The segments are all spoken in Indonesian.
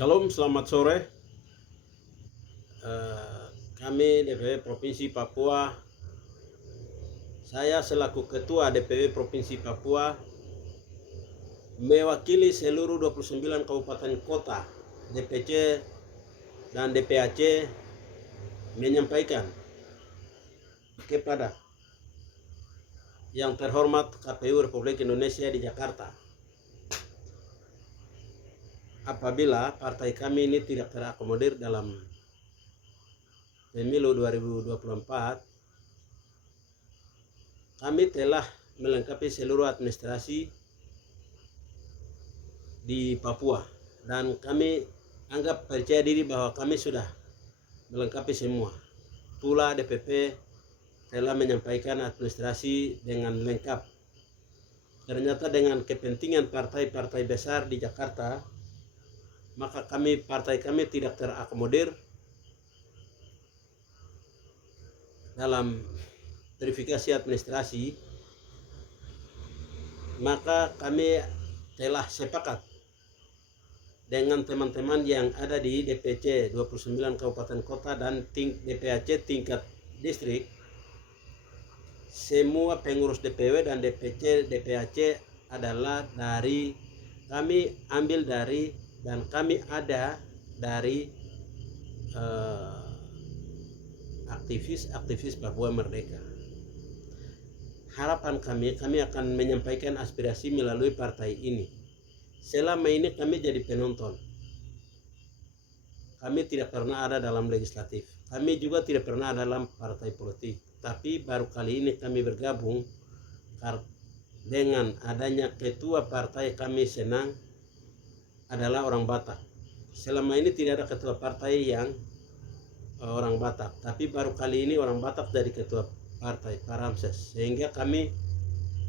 Shalom, selamat sore. Kami DPW Provinsi Papua. Saya selaku Ketua DPW Provinsi Papua mewakili seluruh 29 kabupaten kota, DPC dan DPAC menyampaikan kepada yang terhormat KPU Republik Indonesia di Jakarta, apabila partai kami ini tidak terakomodir dalam pemilu 2024, kami telah melengkapi seluruh administrasi di Papua dan kami anggap percaya diri bahwa kami sudah melengkapi semua. Pula DPP telah menyampaikan administrasi dengan lengkap. Ternyata dengan kepentingan partai-partai besar di Jakarta, maka partai kami tidak terakomodir dalam verifikasi administrasi. Maka kami telah sepakat dengan teman-teman yang ada di DPC 29 kabupaten kota dan DPAC tingkat distrik. Semua pengurus DPW dan DPC DPAC adalah dari kami ambil dari dan kami ada dari aktivis Papua Merdeka. Harapan kami akan menyampaikan aspirasi melalui partai ini. Selama ini kami jadi penonton. Kami tidak pernah ada dalam legislatif. Kami juga tidak pernah ada dalam partai politik. Tapi baru kali ini kami bergabung dengan adanya ketua partai kami senang adalah orang Batak. Selama ini tidak ada ketua partai yang orang Batak, tapi baru kali ini orang Batak dari ketua partai Pak Ramses, sehingga kami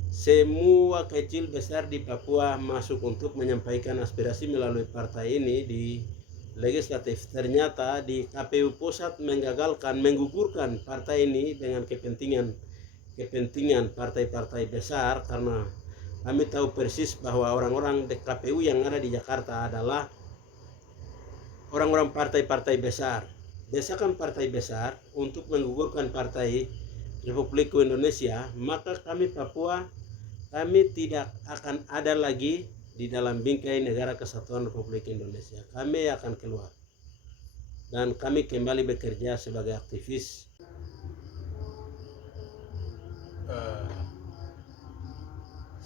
semua kecil besar di Papua masuk untuk menyampaikan aspirasi melalui partai ini di legislatif. Ternyata di KPU pusat menggugurkan partai ini dengan kepentingan partai-partai besar, karena kami tahu persis bahwa orang-orang di KPU yang ada di Jakarta adalah orang-orang partai-partai besar. Desakan partai besar untuk menggugurkan partai Republik Indonesia, maka kami Papua, kami tidak akan ada lagi di dalam bingkai negara kesatuan Republik Indonesia. Kami akan keluar dan kami kembali bekerja sebagai aktivis.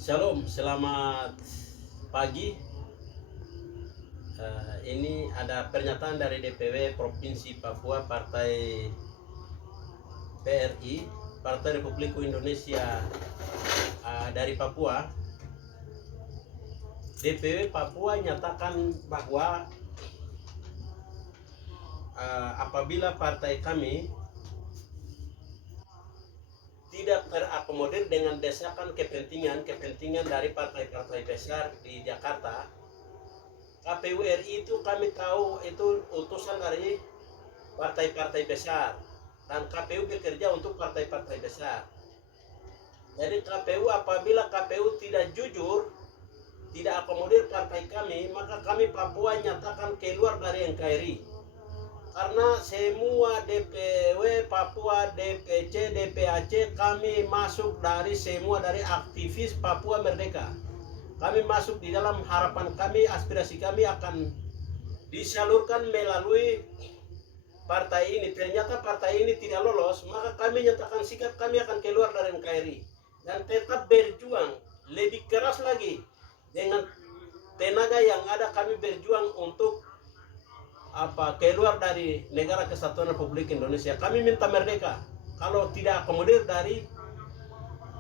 Shalom, selamat pagi. Ini ada pernyataan dari DPW Provinsi Papua Partai PRI, Partai Republik Indonesia dari Papua. DPW Papua nyatakan bahwa apabila partai kami tidak terakomodir dengan desakan kepentingan dari partai-partai besar di Jakarta, KPU RI itu kami tahu itu utusan dari partai-partai besar dan KPU bekerja untuk partai-partai besar. Jadi apabila KPU tidak jujur, tidak akomodir partai kami, maka kami Papua nyatakan keluar dari NKRI. Karena semua DPW Papua, DPC, DPAC kami masuk dari aktivis Papua Merdeka. Kami masuk di dalam harapan kami, aspirasi kami akan disalurkan melalui partai ini. Ternyata partai ini tidak lolos, maka kami nyatakan sikap kami akan keluar dari NKRI dan tetap berjuang lebih keras lagi dengan tenaga yang ada. Kami berjuang untuk keluar dari negara kesatuan Republik Indonesia. Kami minta merdeka kalau tidak akomodir dari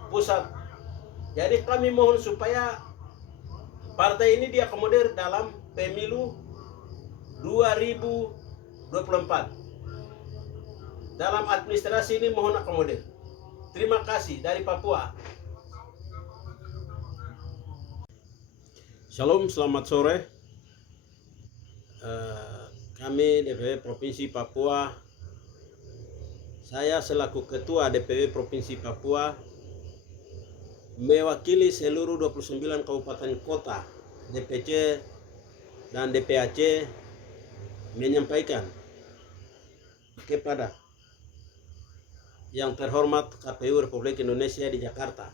pusat. Jadi kami mohon supaya partai ini diakomodir dalam pemilu 2024. Dalam administrasi ini mohon akomodir. Terima kasih dari Papua. Shalom, selamat sore. Kami DPW Provinsi Papua. Saya selaku Ketua DPW Provinsi Papua mewakili seluruh 29 kabupaten kota, DPC dan DPAC menyampaikan kepada yang terhormat KPU Republik Indonesia di Jakarta,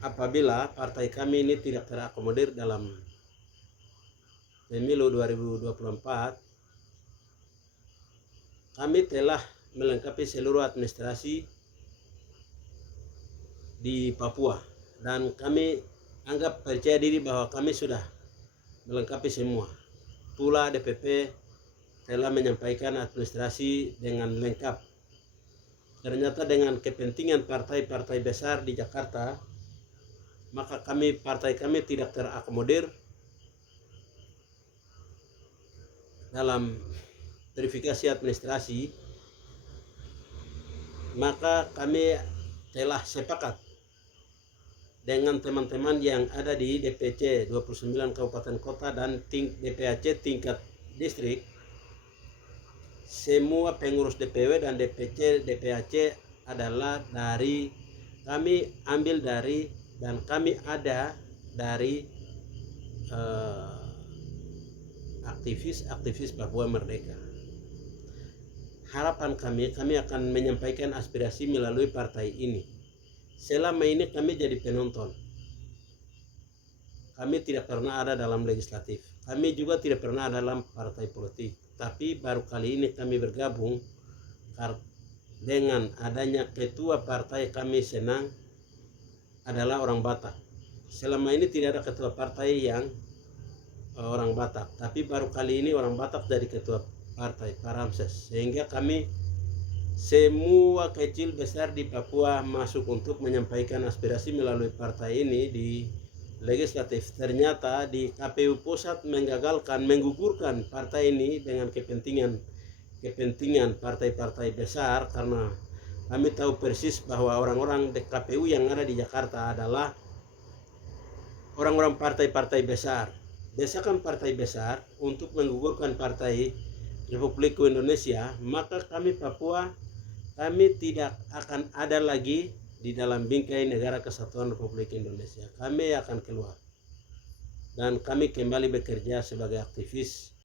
apabila partai kami ini tidak terakomodir dalam pemilu 2024, kami telah melengkapi seluruh administrasi di Papua dan kami anggap percaya diri bahwa kami sudah melengkapi semua. Pula DPP telah menyampaikan administrasi dengan lengkap. Ternyata dengan kepentingan partai-partai besar di Jakarta, maka partai kami tidak terakomodir dalam verifikasi administrasi. Maka kami telah sepakat dengan teman-teman yang ada di DPC 29 Kabupaten Kota dan DPAC tingkat distrik. Semua pengurus DPW dan DPC DPAC adalah kami ambil dari dan kami ada dari aktivis Papua Merdeka. Harapan kami akan menyampaikan aspirasi melalui partai ini. Selama ini kami jadi penonton. Kami tidak pernah ada dalam legislatif. Kami juga tidak pernah ada dalam partai politik. Tapi baru kali ini kami bergabung dengan adanya ketua partai kami senang adalah orang Batak. Selama ini tidak ada ketua partai yang orang Batak. Tapi baru kali ini orang Batak dari ketua partai Pak Ramses. Sehingga kami semua kecil besar di Papua masuk untuk menyampaikan aspirasi melalui partai ini di legislatif. Ternyata di KPU pusat menggugurkan partai ini dengan kepentingan partai-partai besar, karena kami tahu persis bahwa orang-orang di KPU yang ada di Jakarta adalah orang-orang partai-partai besar. Desakan partai besar untuk menggugurkan partai Republik Indonesia, maka kami Papua, kami tidak akan ada lagi di dalam bingkai negara kesatuan Republik Indonesia. Kami akan keluar dan kami kembali bekerja sebagai aktivis